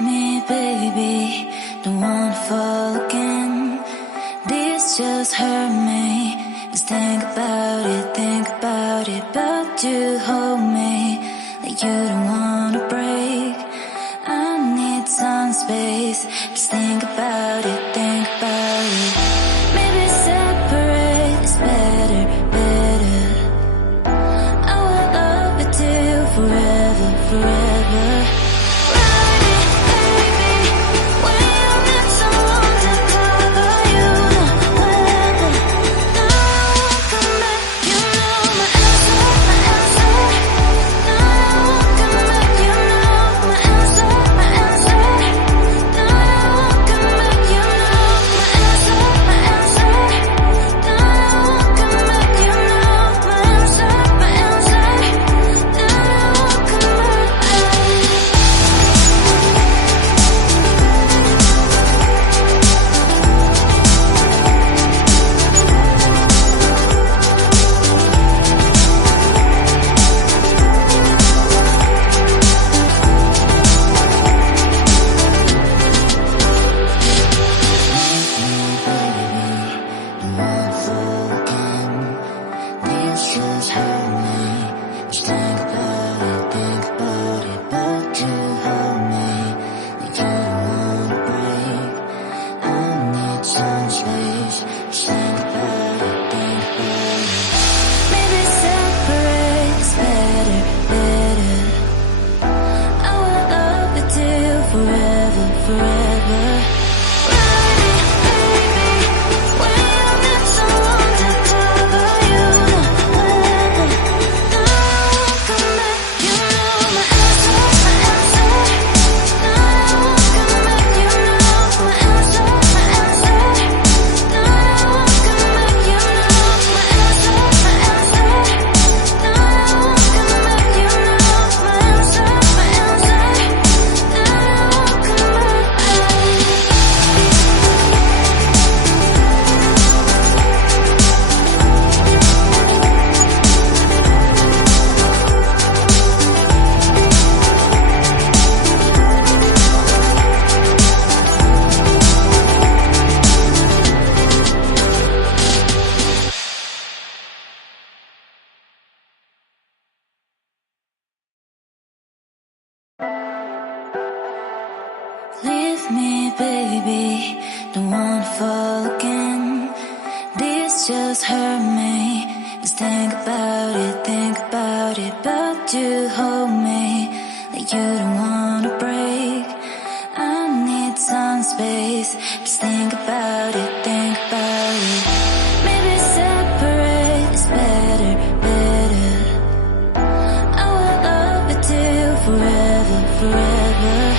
me, baby, don't wanna fall again. This just hurt me. Just think about it, but you hold me like you don't wanna break. I need some space. Just think about it, maybe separate is better, better. I will love you till forever, forever. Leave me, baby, don't wanna fall again. This just hurt me. Just think about it, but you hold me like you don't wanna break. I need some space. Just think about it, maybe separate is better, better. I will love you till forever, forever.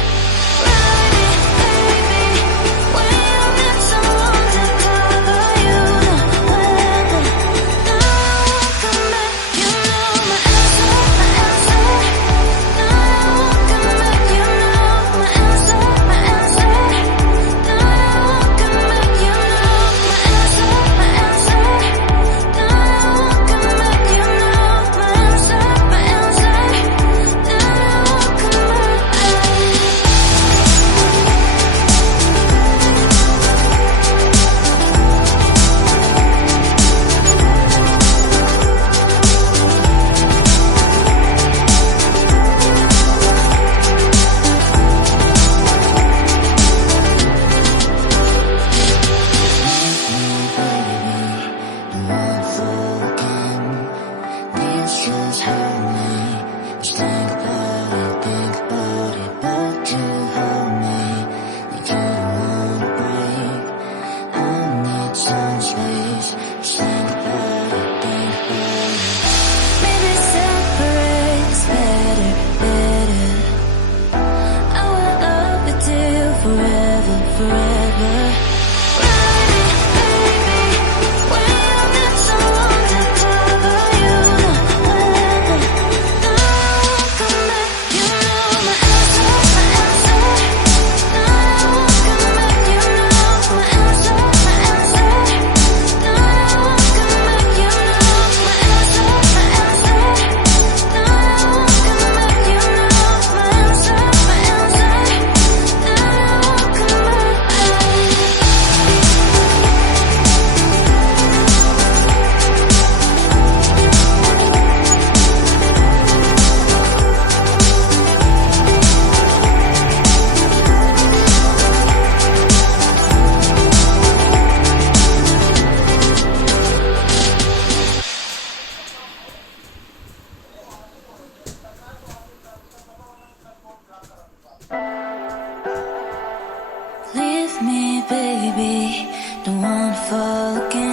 baby, don't wanna fall again.